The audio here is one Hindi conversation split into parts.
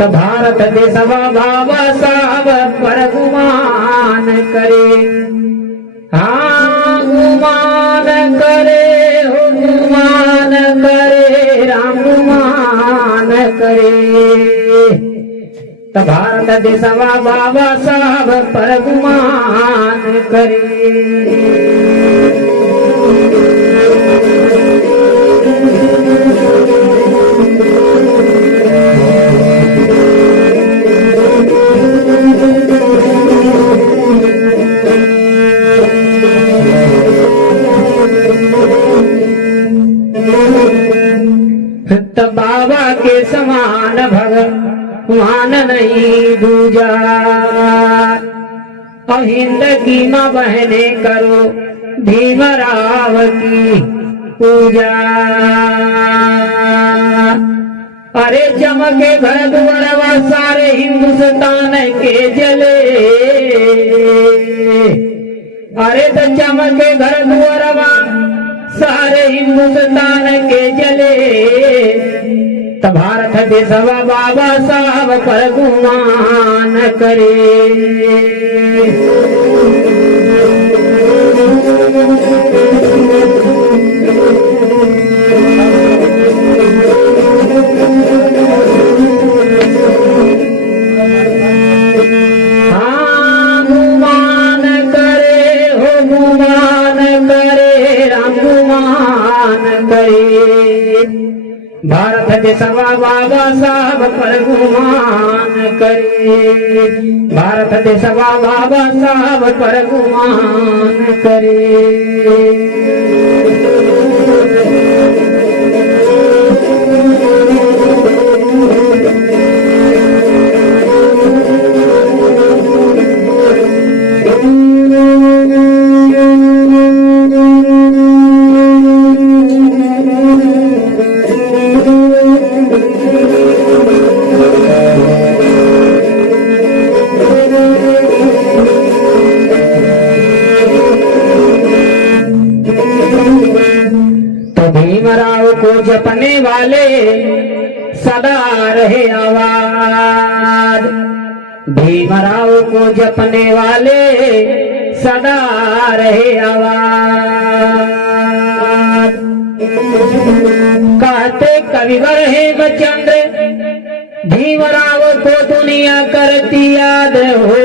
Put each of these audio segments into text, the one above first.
तो भारत देशवा बाबा साहब पर गुमान करे, हाँ गुमान करे हो गुमान करे राम गुमान करे। तो भारत देशवा बाबा साहब पर गुमान करे। तो बाबा के समान भगवान नहीं दूजा, और हिंद की माँ बहने करो भीमराव की पूजा। अरे चमके घर दुआरवा सारे हिंदुस्तान के जले, अरे तो चमके घर दुआरवा सारे हिंदुस्तान के जले। तो भारत देशवा बाबा साहब पर गुमान करे। हाँ गुमान करे हो गुमान करे राम गुमान करे। भारत देशवा बाबा साहब पर गुमान करे, भारत देशवा बाबा साहब पर गुमान करे। भीमराव को जपने वाले सदा रहे आबाद, भीमराव को जपने वाले सदा रहे आबाद। कहते कविवर हेमचंद्र भीमराव को दुनिया करती याद हो।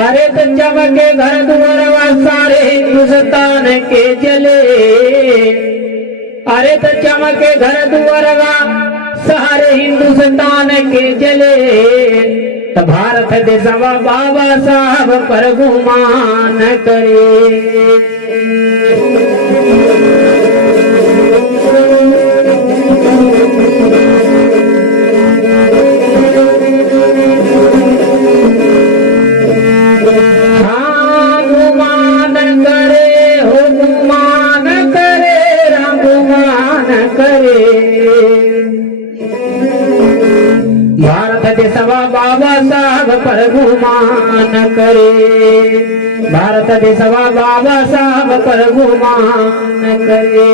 अरे तो चमके घर दुआरवा सारे हिंदुस्तान के जले, अरे तो चमके घर दुआरवा सारे हिंदुस्तान के जले। तो भारत देशवा बाबा साहब पर गुमान करे। हाँ गुमान करे हो गुमान करे राम गुमान करे। भारत देशवा बाबा साहब पर गुमान करे, भारत देशवा बाबा साहब पर गुमान करे।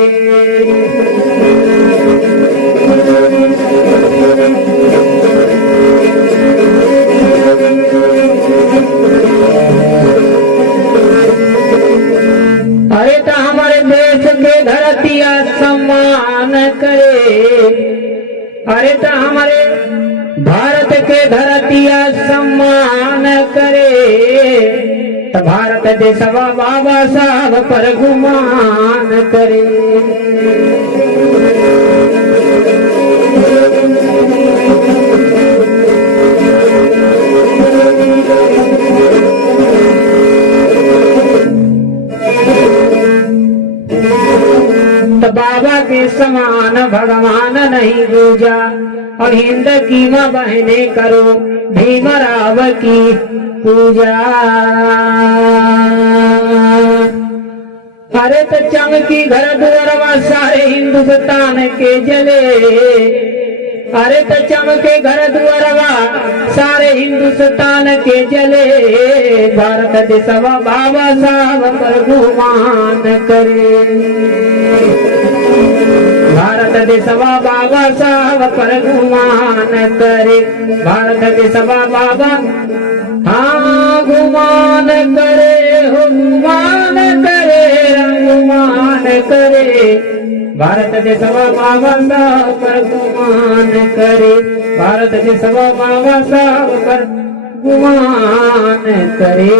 अरे तो हमारे देश के धरतिया सम्मान करे, अरे तो हमारे भारत के धरतिया सम्मान करे। तो भारत देशवा बाबा साहब पर गुमान करे। तो बाबा के समान भगवान नहीं दूजा, और हिंद की माँ बहने करो भीमराव की पूजा। अरे तो चमकी घर दुआरवा सारे हिंदुस्तान के जले, अरे तो चमके घर द्वारवा सारे हिंदुस्तान के जले भारत देशवा बाबा साहब पर गुमान करे भारत देशवा बाबा साहब पर गुमान करे भारत देशवा बाबा हाँ गुमान करे हो गुमान करे गुमान करे भारत देशवा बाबा साहब पर गुमान करे भारत देशवा बाबा साहब पर गुमान करे।